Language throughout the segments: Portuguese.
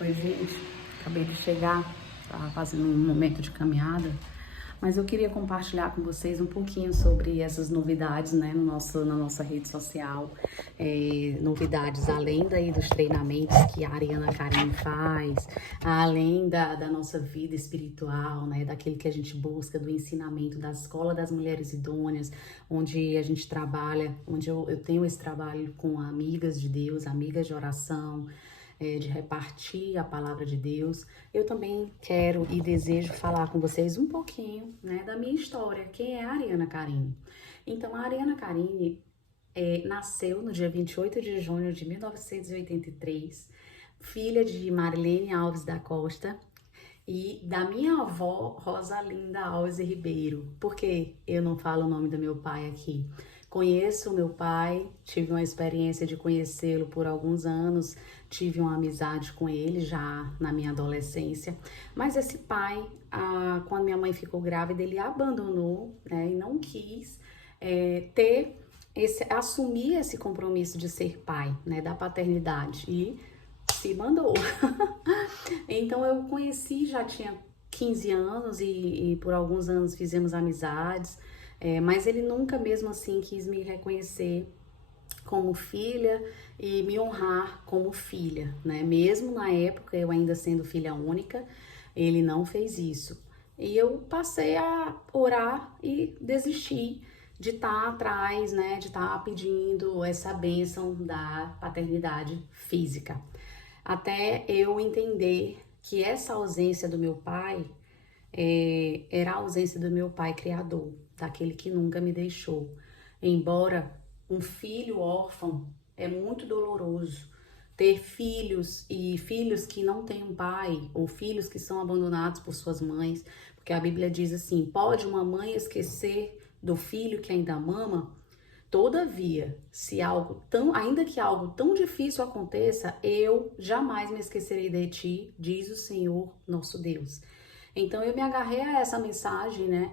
Oi, gente, acabei de chegar, estava fazendo um momento de caminhada, mas eu queria compartilhar com vocês um pouquinho sobre essas novidades, né, na nossa rede social, novidades além daí dos treinamentos que a Ariana Karine faz, além da nossa vida espiritual, né, daquilo que a gente busca, do ensinamento da Escola das Mulheres Idôneas, onde a gente trabalha, onde eu tenho esse trabalho com amigas de Deus, amigas de oração, de repartir a palavra de Deus. Eu também quero e desejo falar com vocês um pouquinho, né, da minha história. Quem é a Ariana Karine? Então, a Ariana Karine nasceu no dia 28 de junho de 1983, filha de Marilene Alves da Costa e da minha avó, Rosalinda Alves Ribeiro. Por que eu não falo o nome do meu pai aqui? Conheço o meu pai, tive uma experiência de conhecê-lo por alguns anos, tive uma amizade com ele já na minha adolescência, mas esse pai, quando minha mãe ficou grávida, ele abandonou, né, e não quis assumir esse compromisso de ser pai, né, da paternidade, e se mandou. Então eu conheci, já tinha 15 anos e por alguns anos fizemos amizades, mas ele nunca mesmo assim quis me reconhecer como filha e me honrar como filha, né? Mesmo na época, eu ainda sendo filha única, ele não fez isso. E eu passei a orar e desistir de estar atrás, né? De estar pedindo essa bênção da paternidade física. Até eu entender que essa ausência do meu pai era a ausência do meu pai criador, daquele que nunca me deixou. Embora um filho órfão é muito doloroso, ter filhos e filhos que não têm um pai, ou filhos que são abandonados por suas mães, porque a Bíblia diz assim: pode uma mãe esquecer do filho que ainda mama? Todavia, se algo tão, ainda que algo tão difícil aconteça, eu jamais me esquecerei de ti, diz o Senhor nosso Deus. Então eu me agarrei a essa mensagem, né?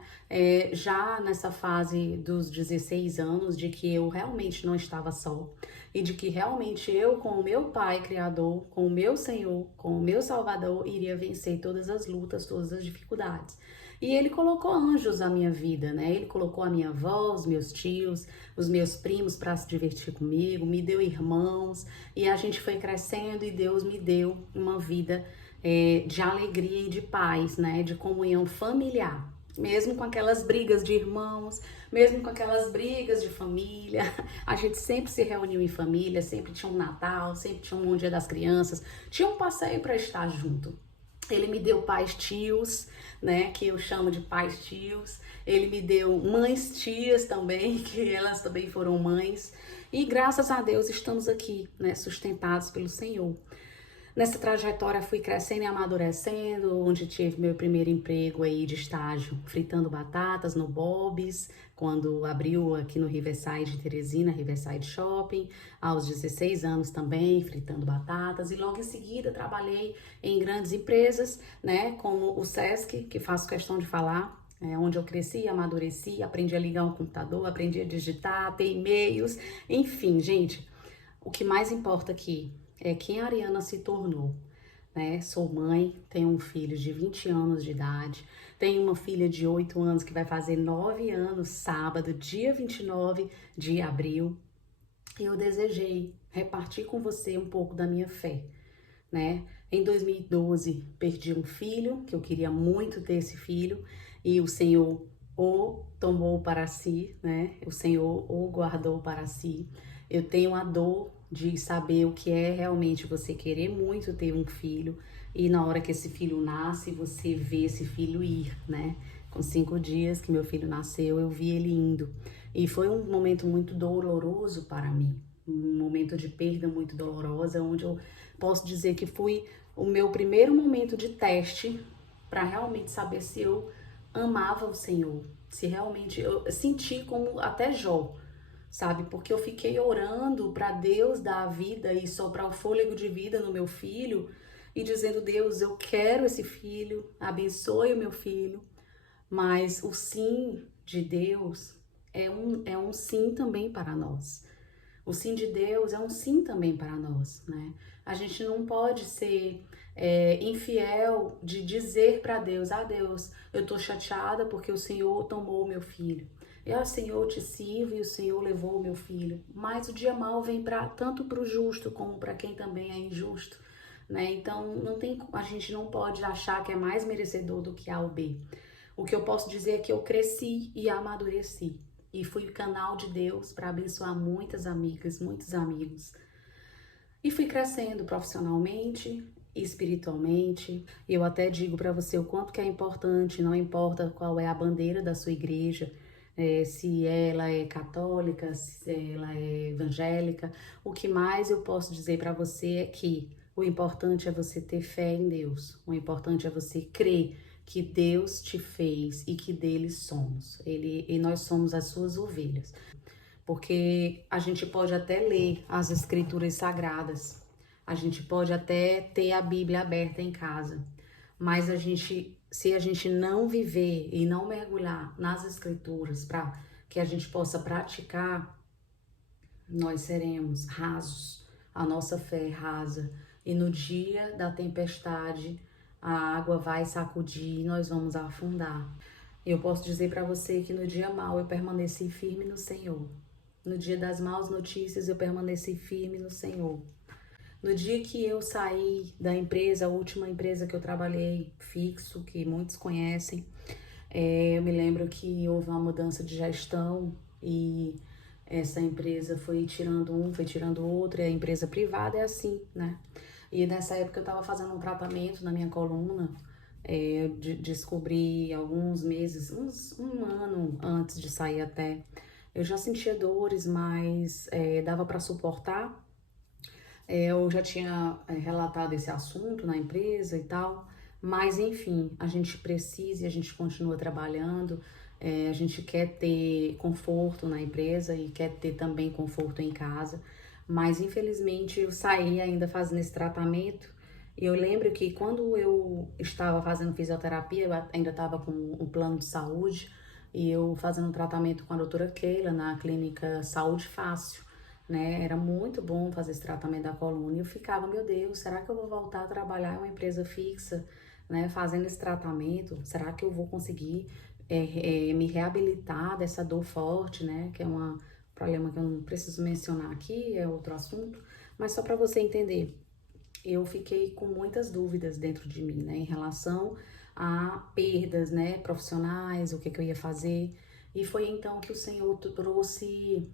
Já nessa fase dos 16 anos, de que eu realmente não estava só e de que realmente eu, com o meu Pai Criador, com o meu Senhor, com o meu Salvador, iria vencer todas as lutas, todas as dificuldades. E ele colocou anjos na minha vida, né? Ele colocou a minha avó, os meus tios, os meus primos para se divertir comigo, me deu irmãos e a gente foi crescendo e Deus me deu uma vida de alegria e de paz, né? De comunhão familiar. Mesmo com aquelas brigas de irmãos, mesmo com aquelas brigas de família, a gente sempre se reuniu em família, sempre tinha um Natal, sempre tinha um Dia das Crianças, tinha um passeio para estar junto. Ele me deu pais tios, né, que eu chamo de pais tios. Ele me deu mães tias também, que elas também foram mães. E graças a Deus estamos aqui, né, sustentados pelo Senhor. Nessa trajetória fui crescendo e amadurecendo, onde tive meu primeiro emprego aí de estágio, fritando batatas no Bob's, quando abriu aqui no Riverside de Teresina, Riverside Shopping, aos 16 anos também, fritando batatas, e logo em seguida trabalhei em grandes empresas, né, como o Sesc, que faço questão de falar, onde eu cresci, amadureci, aprendi a ligar um computador, aprendi a digitar, ter e-mails, enfim, gente, o que mais importa aqui é quem a Ariana se tornou, né? Sou mãe, tenho um filho de 20 anos de idade, tenho uma filha de 8 anos que vai fazer 9 anos sábado, dia 29 de abril. E eu desejei repartir com você um pouco da minha fé, né? Em 2012, perdi um filho, que eu queria muito ter esse filho, e o Senhor o tomou para si, né? O Senhor o guardou para si. Eu tenho a dor de saber o que é realmente você querer muito ter um filho e na hora que esse filho nasce, você vê esse filho ir, né? Com 5 dias que meu filho nasceu, eu vi ele indo. E foi um momento muito doloroso para mim, um momento de perda muito dolorosa, onde eu posso dizer que foi o meu primeiro momento de teste para realmente saber se eu amava o Senhor, se realmente eu senti como até Jó, sabe? Porque eu fiquei orando para Deus dar a vida e soprar o fôlego de vida no meu filho e dizendo: Deus, eu quero esse filho, abençoe o meu filho. Mas o sim de Deus é um sim também para nós. O sim de Deus é um sim também para nós, né? A gente não pode ser infiel de dizer para Deus, Deus, eu tô chateada porque o Senhor tomou o meu filho. Senhor, eu te sirvo e o Senhor levou o meu filho. Mas o dia mau vem tanto para o justo como para quem também é injusto, né? Então a gente não pode achar que é mais merecedor do que A ou B. O que eu posso dizer é que eu cresci e amadureci. E fui canal de Deus para abençoar muitas amigas, muitos amigos. E fui crescendo profissionalmente, espiritualmente. Eu até digo para você o quanto que é importante, não importa qual é a bandeira da sua igreja, se ela é católica, se ela é evangélica. O que mais eu posso dizer para você é que o importante é você ter fé em Deus. O importante é você crer que Deus te fez e que dele somos. E nós somos as suas ovelhas. Porque a gente pode até ler as escrituras sagradas, a gente pode até ter a Bíblia aberta em casa, mas se a gente não viver e não mergulhar nas escrituras para que a gente possa praticar, nós seremos rasos, a nossa fé é rasa, e no dia da tempestade a água vai sacudir e nós vamos afundar. Eu posso dizer para você que no dia mau eu permaneci firme no Senhor. No dia das maus notícias, eu permaneci firme no Senhor. No dia que eu saí da empresa, a última empresa que eu trabalhei fixo, que muitos conhecem, eu me lembro que houve uma mudança de gestão e essa empresa foi tirando foi tirando outro, e a empresa privada é assim, né? E nessa época eu estava fazendo um tratamento na minha coluna, descobri alguns meses, um ano antes de sair até. Eu já sentia dores, mas dava para suportar. Eu já tinha relatado esse assunto na empresa e tal, mas enfim, a gente precisa e a gente continua trabalhando. A gente quer ter conforto na empresa e quer ter também conforto em casa, mas infelizmente eu saí ainda fazendo esse tratamento. E eu lembro que quando eu estava fazendo fisioterapia, eu ainda estava com um plano de saúde, e eu fazendo um tratamento com a doutora Keila na clínica Saúde Fácil, né? Era muito bom fazer esse tratamento da coluna. E eu ficava, meu Deus, será que eu vou voltar a trabalhar em uma empresa fixa, né? Fazendo esse tratamento? Será que eu vou conseguir me reabilitar dessa dor forte, né? Que é um problema que eu não preciso mencionar aqui, é outro assunto. Mas só para você entender, eu fiquei com muitas dúvidas dentro de mim, né? Em relação a perdas, né, profissionais, o que eu ia fazer. E foi então que o Senhor trouxe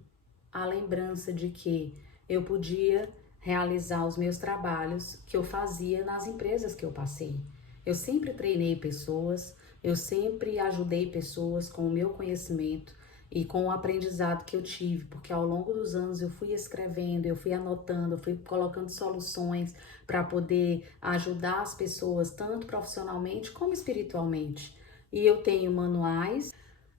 a lembrança de que eu podia realizar os meus trabalhos que eu fazia nas empresas que eu passei. Eu sempre treinei pessoas, eu sempre ajudei pessoas com o meu conhecimento e com o aprendizado que eu tive, porque ao longo dos anos eu fui escrevendo, eu fui anotando, eu fui colocando soluções para poder ajudar as pessoas, tanto profissionalmente como espiritualmente. E eu tenho manuais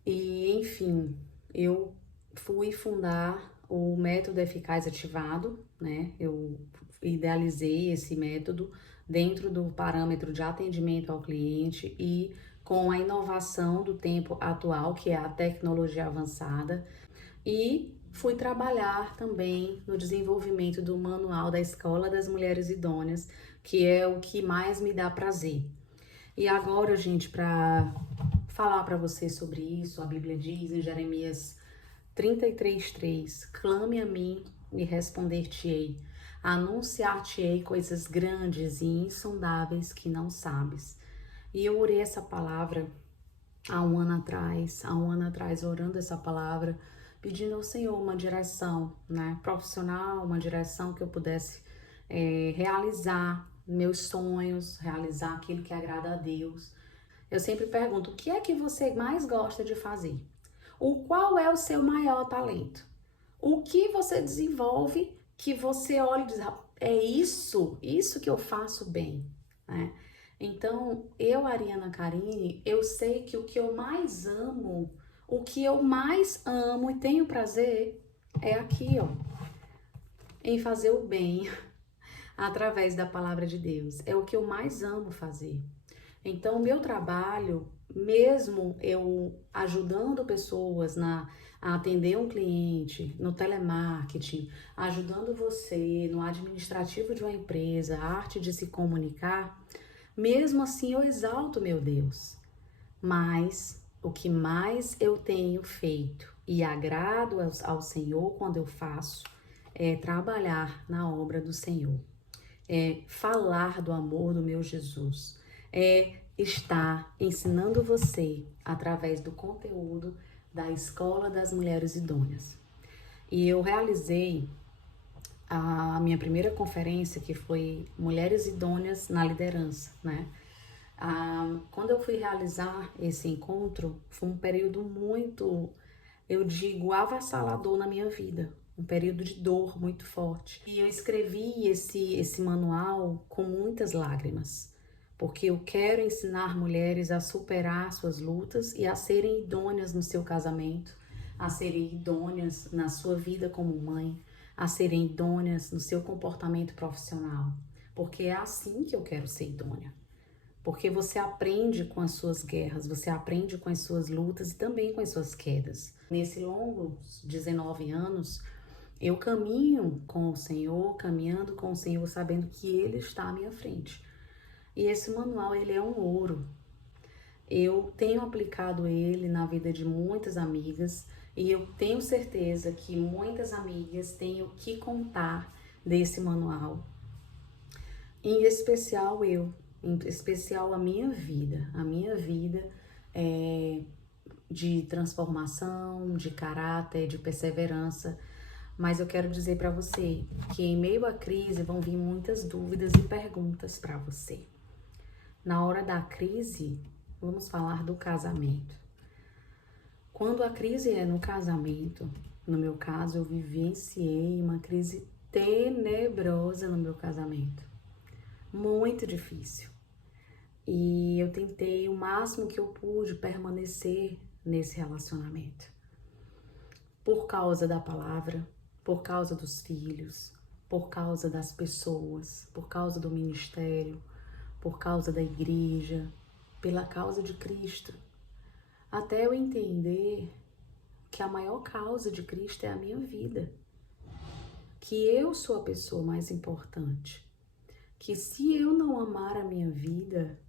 e, enfim, eu fui fundar o método eficaz ativado, né? Eu idealizei esse método dentro do parâmetro de atendimento ao cliente e com a inovação do tempo atual, que é a tecnologia avançada, e fui trabalhar também no desenvolvimento do manual da Escola das Mulheres Idôneas, que é o que mais me dá prazer. E agora, gente, para falar para vocês sobre isso, a Bíblia diz em Jeremias 33:3, clame a mim e responder-te-ei, anunciar-te-ei coisas grandes e insondáveis que não sabes. E eu orei essa palavra há um ano atrás, orando essa palavra, pedindo ao Senhor uma direção, né, profissional, uma direção que eu pudesse realizar meus sonhos, realizar aquilo que agrada a Deus. Eu sempre pergunto, o que é que você mais gosta de fazer? Qual é o seu maior talento? O que você desenvolve que você olha e diz, é isso que eu faço bem, né? Então, eu, Ariana Carine, eu sei que o que eu mais amo e tenho prazer é aqui, ó, em fazer o bem através da palavra de Deus. É o que eu mais amo fazer. Então, o meu trabalho, mesmo eu ajudando pessoas a atender um cliente, no telemarketing, ajudando você no administrativo de uma empresa, a arte de se comunicar, mesmo assim eu exalto meu Deus. Mas o que mais eu tenho feito e agrado ao Senhor quando eu faço é trabalhar na obra do Senhor, é falar do amor do meu Jesus, é estar ensinando você através do conteúdo da Escola das Mulheres Idôneas. E eu realizei a minha primeira conferência, que foi Mulheres Idôneas na Liderança, né? Quando eu fui realizar esse encontro, foi um período muito, eu digo, avassalador na minha vida. Um período de dor muito forte. E eu escrevi esse manual com muitas lágrimas, porque eu quero ensinar mulheres a superar suas lutas e a serem idôneas no seu casamento, a serem idôneas na sua vida como mãe, a serem idôneas no seu comportamento profissional, porque é assim que eu quero ser idônea. Porque você aprende com as suas guerras, você aprende com as suas lutas e também com as suas quedas. Nesse longos 19 anos, eu caminho com o Senhor, caminhando com o Senhor, sabendo que Ele está à minha frente. E esse manual, ele é um ouro. Eu tenho aplicado ele na vida de muitas amigas e eu tenho certeza que muitas amigas têm o que contar desse manual. Em especial eu, em especial a minha vida é de transformação, de caráter, de perseverança. Mas eu quero dizer para você que em meio à crise vão vir muitas dúvidas e perguntas para você. Na hora da crise, vamos falar do casamento. Quando a crise é no casamento, no meu caso, eu vivenciei uma crise tenebrosa no meu casamento. Muito difícil. E eu tentei o máximo que eu pude permanecer nesse relacionamento. Por causa da palavra, por causa dos filhos, por causa das pessoas, por causa do ministério, por causa da igreja, pela causa de Cristo. Até eu entender que a maior causa de Cristo é a minha vida. Que eu sou a pessoa mais importante. Que se eu não amar a minha vida,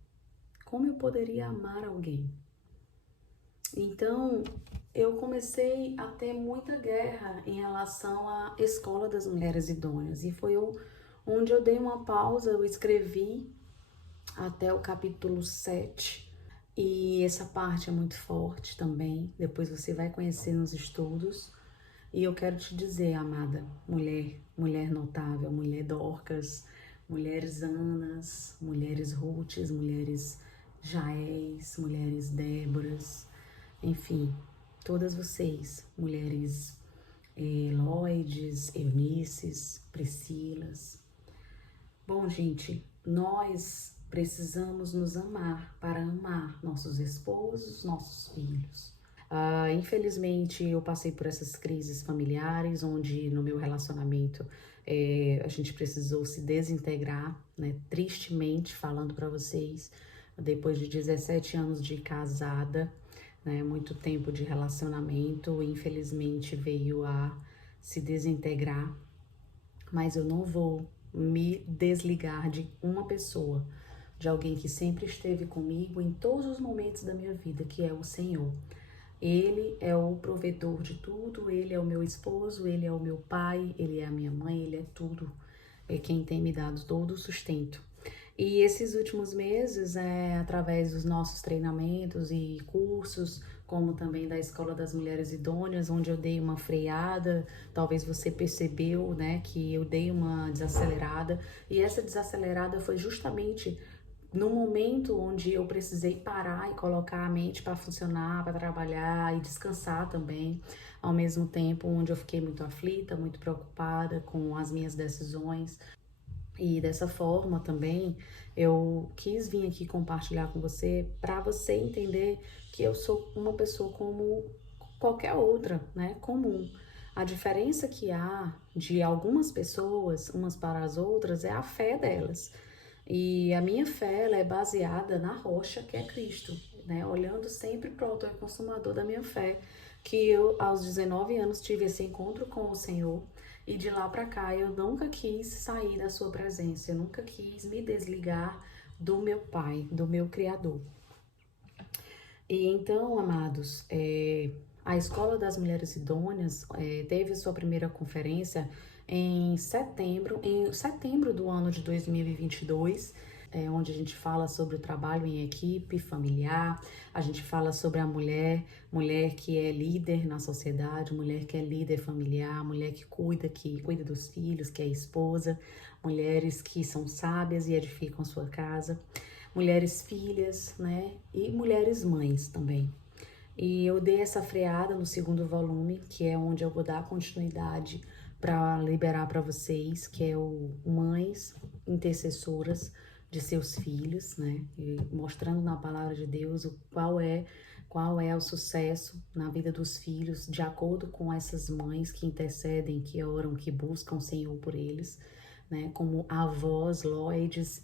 como eu poderia amar alguém? Então, eu comecei a ter muita guerra em relação à Escola das Mulheres Idôneas. E foi onde eu dei uma pausa, eu escrevi até o capítulo 7. E essa parte é muito forte também. Depois você vai conhecer nos estudos. E eu quero te dizer, amada mulher, mulher notável, mulher Dorcas, mulheres Anas, mulheres Rutes, mulheres Jaés, mulheres Déboras, enfim, todas vocês, mulheres Lloydes, Eunices, Priscilas. Bom, gente, nós precisamos nos amar para amar nossos esposos, nossos filhos. Infelizmente, eu passei por essas crises familiares, onde no meu relacionamento a gente precisou se desintegrar, né? Tristemente, falando para vocês, depois de 17 anos de casada, né? Muito tempo de relacionamento, infelizmente veio a se desintegrar, mas eu não vou me desligar de uma pessoa, de alguém que sempre esteve comigo em todos os momentos da minha vida, que é o Senhor. Ele é o provedor de tudo, ele é o meu esposo, ele é o meu pai, ele é a minha mãe, ele é tudo, é quem tem me dado todo o sustento. E esses últimos meses, através dos nossos treinamentos e cursos, como também da Escola das Mulheres Idôneas, onde eu dei uma freada, talvez você percebeu, né, que eu dei uma desacelerada, e essa desacelerada foi justamente no momento onde eu precisei parar e colocar a mente para funcionar, para trabalhar e descansar também, ao mesmo tempo onde eu fiquei muito aflita, muito preocupada com as minhas decisões. E dessa forma também eu quis vir aqui compartilhar com você para você entender que eu sou uma pessoa como qualquer outra, né? Comum. A diferença que há de algumas pessoas umas para as outras é a fé delas. E a minha fé, ela é baseada na rocha que é Cristo, né? Olhando sempre para o autor e consumador da minha fé, que eu, aos 19 anos, tive esse encontro com o Senhor, e de lá para cá eu nunca quis sair da sua presença, eu nunca quis me desligar do meu Pai, do meu Criador. E então, amados, a Escola das Mulheres Idôneas teve a sua primeira conferência em setembro do ano de 2022, onde a gente fala sobre o trabalho em equipe, familiar, a gente fala sobre a mulher que é líder na sociedade, mulher que é líder familiar, mulher que cuida dos filhos, que é esposa, mulheres que são sábias e edificam sua casa, mulheres filhas, né? E mulheres mães também. E eu dei essa freada no segundo volume, que é onde eu vou dar continuidade para liberar para vocês, que é o Mães Intercessoras de Seus Filhos, né? E mostrando na palavra de Deus qual é o sucesso na vida dos filhos, de acordo com essas mães que intercedem, que oram, que buscam o Senhor por eles, né? Como avós Loides,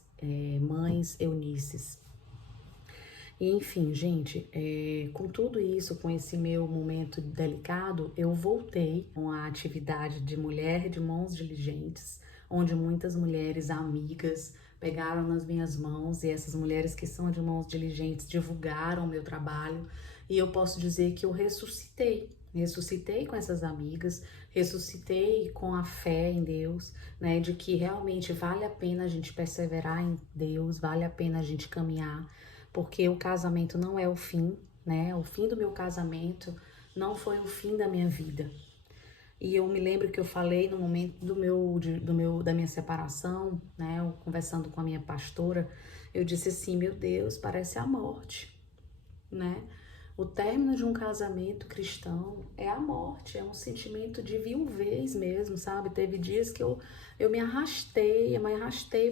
mães Eunices. E, enfim, gente, com tudo isso, com esse meu momento delicado, eu voltei com a atividade de Mulher de Mãos Diligentes, onde muitas mulheres amigas pegaram nas minhas mãos, e essas mulheres que são de mãos diligentes divulgaram o meu trabalho, e eu posso dizer que eu ressuscitei com essas amigas, ressuscitei com a fé em Deus, né, de que realmente vale a pena a gente perseverar em Deus, vale a pena a gente caminhar, porque o casamento não é o fim, né? O fim do meu casamento não foi o fim da minha vida. E eu me lembro que eu falei no momento da minha separação, né? Eu conversando com a minha pastora, eu disse assim: meu Deus, parece a morte, né? O término de um casamento cristão é a morte, é um sentimento de viuvez mesmo, sabe? Teve dias que eu me arrastei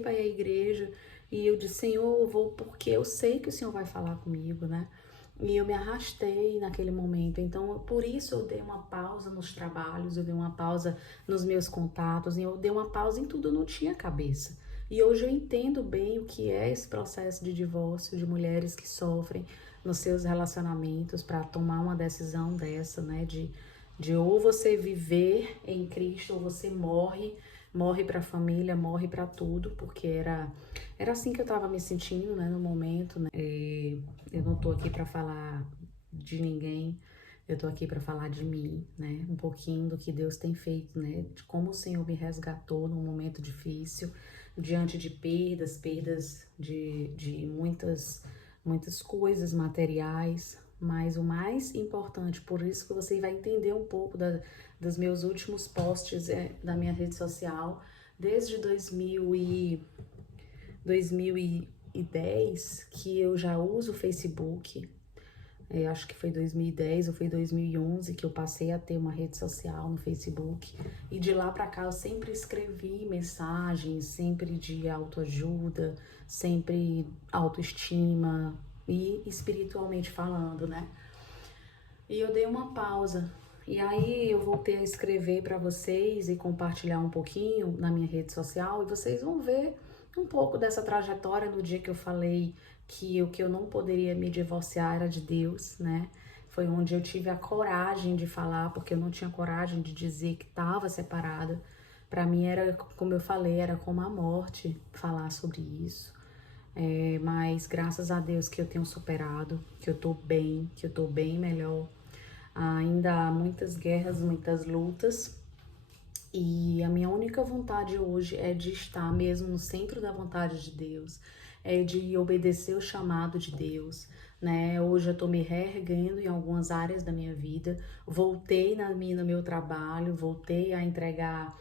para ir à igreja, e eu disse: Senhor, eu vou porque eu sei que o Senhor vai falar comigo, né? E eu me arrastei naquele momento. Então, por isso eu dei uma pausa nos trabalhos, eu dei uma pausa nos meus contatos, e eu dei uma pausa em tudo, eu não tinha cabeça. E hoje eu entendo bem o que é esse processo de divórcio, de mulheres que sofrem nos seus relacionamentos para tomar uma decisão dessa, né? De ou você viver em Cristo ou você morre para a família, morre para tudo, porque era assim que eu estava me sentindo, né, no momento, né? Eu não tô aqui para falar de ninguém, eu tô aqui para falar de mim, né? Um pouquinho do que Deus tem feito, né? De como o Senhor me resgatou num momento difícil, diante de perdas de muitas coisas materiais, mas o mais importante, por isso que você vai entender um pouco dos meus últimos posts da minha rede social, desde 2010, que eu já uso o Facebook. Acho que foi 2010 ou foi 2011 que eu passei a ter uma rede social no Facebook, e de lá pra cá eu sempre escrevi mensagens, sempre de autoajuda, sempre autoestima e espiritualmente falando, né? E eu dei uma pausa, e aí eu voltei a escrever para vocês e compartilhar um pouquinho na minha rede social, e vocês vão ver um pouco dessa trajetória no dia que eu falei que o que eu não poderia me divorciar era de Deus, né? Foi onde eu tive a coragem de falar, porque eu não tinha coragem de dizer que estava separada. Para mim era, como eu falei, era como a morte falar sobre isso. Mas graças a Deus que eu tenho superado, que eu tô bem melhor. Ainda há muitas guerras, muitas lutas, e a minha única vontade hoje é de estar mesmo no centro da vontade de Deus, é de obedecer o chamado de Deus, né? Hoje eu tô me reerguendo em algumas áreas da minha vida, voltei no meu trabalho, voltei a entregar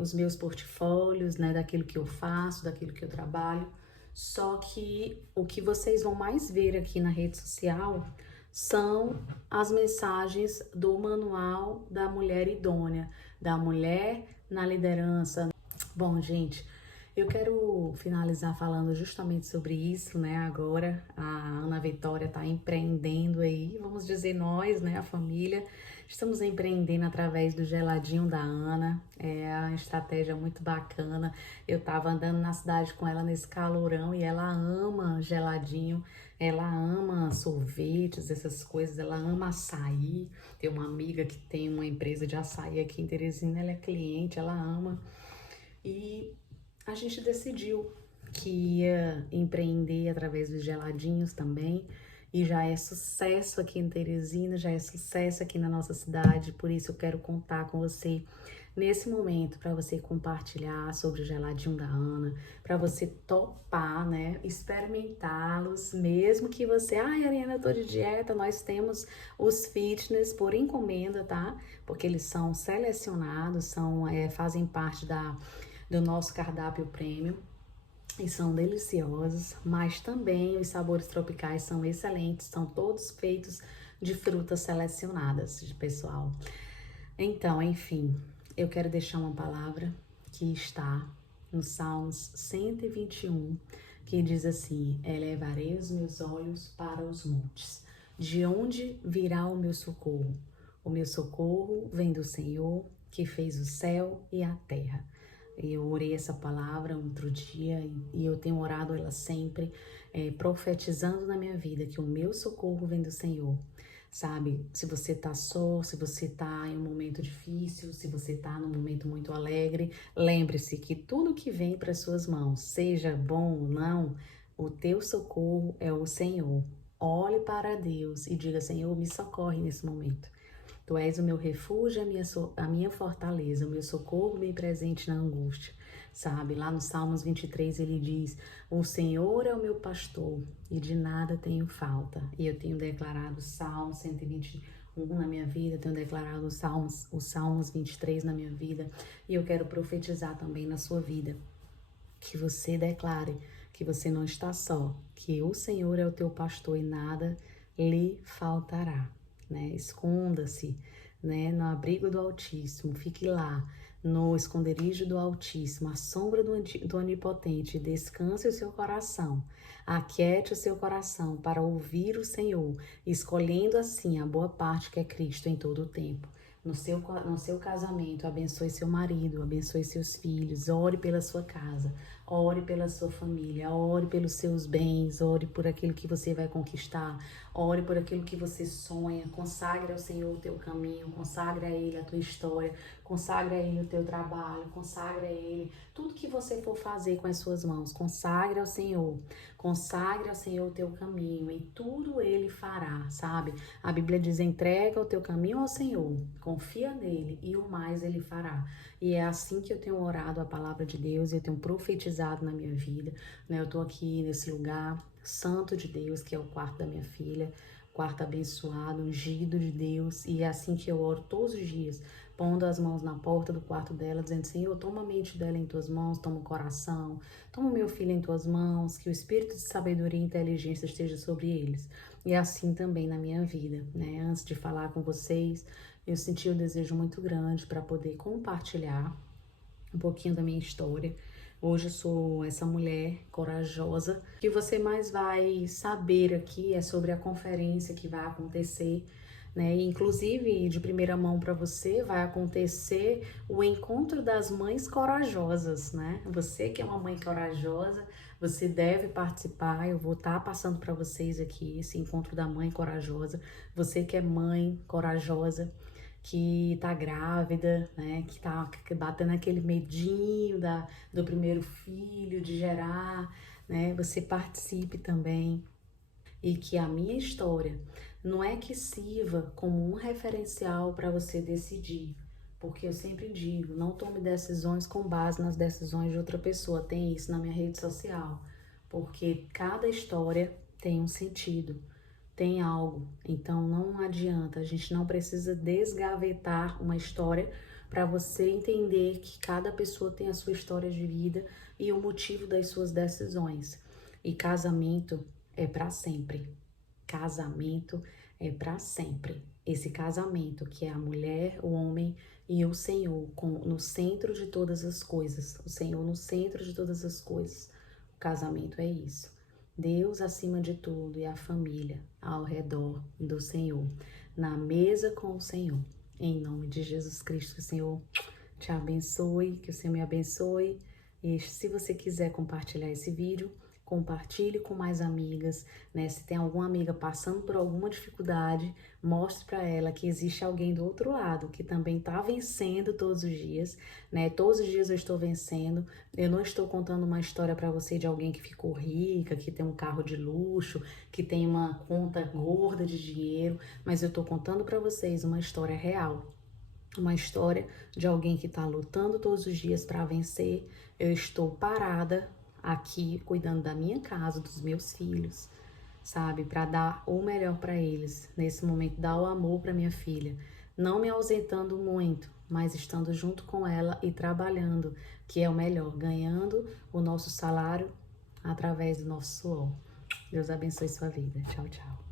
os meus portfólios, né? Daquilo que eu faço, daquilo que eu trabalho. Só que o que vocês vão mais ver aqui na rede social são as mensagens do Manual da Mulher Idônea, da mulher na liderança. Bom, gente, Eu quero finalizar falando justamente sobre isso, né? Agora a Ana Vitória está empreendendo aí, vamos dizer nós, né? A família, estamos empreendendo através do geladinho da Ana. É uma estratégia muito bacana. Eu estava andando na cidade com ela nesse calorão e ela ama geladinho, ela ama sorvetes, essas coisas, ela ama açaí. Tem uma amiga que tem uma empresa de açaí aqui em Teresina, ela é cliente, ela ama. E a gente decidiu que ia empreender através dos geladinhos também. E já é sucesso aqui em Teresina, já é sucesso aqui na nossa cidade. Por isso eu quero contar com você nesse momento para você compartilhar sobre o geladinho da Ana, para você topar, né? Experimentá-los, mesmo que você, ai, Ariana, eu tô de dieta. Nós temos os fitness por encomenda, tá? Porque eles são selecionados, fazem parte do nosso cardápio premium e são deliciosos, mas também os sabores tropicais são excelentes, são todos feitos de frutas selecionadas, pessoal. Então, enfim, eu quero deixar uma palavra que está no Salmos 121, que diz assim: elevarei os meus olhos para os montes, de onde virá o meu socorro? O meu socorro vem do Senhor, que fez o céu e a terra. Eu orei essa palavra outro dia e eu tenho orado ela sempre, profetizando na minha vida que o meu socorro vem do Senhor. Sabe, se você tá só, se você tá em um momento difícil, se você tá num momento muito alegre, lembre-se que tudo que vem para suas mãos, seja bom ou não, o teu socorro é o Senhor. Olhe para Deus e diga: Senhor, me socorre nesse momento. Tu és o meu refúgio, a minha fortaleza, o meu socorro bem presente na angústia. Sabe, lá no Salmos 23 ele diz: o Senhor é o meu pastor e de nada tenho falta. E eu tenho declarado o Salmo 121 na minha vida, tenho declarado os Salmos 23 na minha vida. E eu quero profetizar também na sua vida. Que você declare que você não está só, que o Senhor é o teu pastor e nada lhe faltará, né? Esconda-se, né, no abrigo do Altíssimo, fique lá, no esconderijo do Altíssimo, à sombra do Onipotente, descanse o seu coração, aquiete o seu coração para ouvir o Senhor, escolhendo assim a boa parte que é Cristo em todo o tempo. No seu casamento, abençoe seu marido, abençoe seus filhos, ore pela sua casa, ore pela sua família, ore pelos seus bens, ore por aquilo que você vai conquistar, ore por aquilo que você sonha, consagre ao Senhor o teu caminho, consagre a Ele a tua história, consagre a Ele o teu trabalho, consagre a Ele tudo que você for fazer com as suas mãos, consagre ao Senhor o teu caminho e tudo Ele fará, sabe? A Bíblia diz: entrega o teu caminho ao Senhor, confia nele e o mais Ele fará. E é assim que eu tenho orado a palavra de Deus, eu tenho profetizado na minha vida, né? Eu tô aqui nesse lugar santo de Deus, que é o quarto da minha filha, quarto abençoado, ungido de Deus, e é assim que eu oro todos os dias, pondo as mãos na porta do quarto dela, dizendo: Senhor, toma a mente dela em tuas mãos, toma o coração, toma o meu filho em tuas mãos, que o espírito de sabedoria e inteligência esteja sobre eles. E assim também na minha vida, né? Antes de falar com vocês, eu senti um desejo muito grande para poder compartilhar um pouquinho da minha história. Hoje eu sou essa mulher corajosa. O que você mais vai saber aqui é sobre a conferência que vai acontecer, né? Inclusive, de primeira mão para você, vai acontecer o encontro das mães corajosas, né? Você que é uma mãe corajosa, você deve participar. Eu vou estar passando para vocês aqui esse encontro da mãe corajosa. Você que é mãe corajosa, que tá grávida, né, que tá batendo aquele medinho do primeiro filho, de gerar, né, você participe também. E que a minha história não é que sirva como um referencial para você decidir, porque eu sempre digo: não tome decisões com base nas decisões de outra pessoa. Tem isso na minha rede social, porque cada história tem um sentido, tem algo. Então não adianta, a gente não precisa desgavetar uma história para você entender que cada pessoa tem a sua história de vida e o motivo das suas decisões. E casamento é para sempre. Casamento é para sempre. Esse casamento que é a mulher, o homem e o Senhor no centro de todas as coisas. O Senhor no centro de todas as coisas. O casamento é isso. Deus acima de tudo e a família ao redor do Senhor. Na mesa com o Senhor. Em nome de Jesus Cristo, que o Senhor te abençoe, que o Senhor me abençoe. E se você quiser compartilhar esse vídeo, compartilhe com mais amigas, né? Se tem alguma amiga passando por alguma dificuldade, mostre para ela que existe alguém do outro lado que também está vencendo todos os dias, né? Todos os dias eu estou vencendo. Eu não estou contando uma história para você de alguém que ficou rica, que tem um carro de luxo, que tem uma conta gorda de dinheiro, mas eu estou contando para vocês uma história real. Uma história de alguém que está lutando todos os dias para vencer. Eu estou parada aqui cuidando da minha casa, dos meus filhos, sabe? Para dar o melhor para eles nesse momento, dar o amor para minha filha. Não me ausentando muito, mas estando junto com ela e trabalhando, que é o melhor, ganhando o nosso salário através do nosso suor. Deus abençoe sua vida. Tchau, tchau.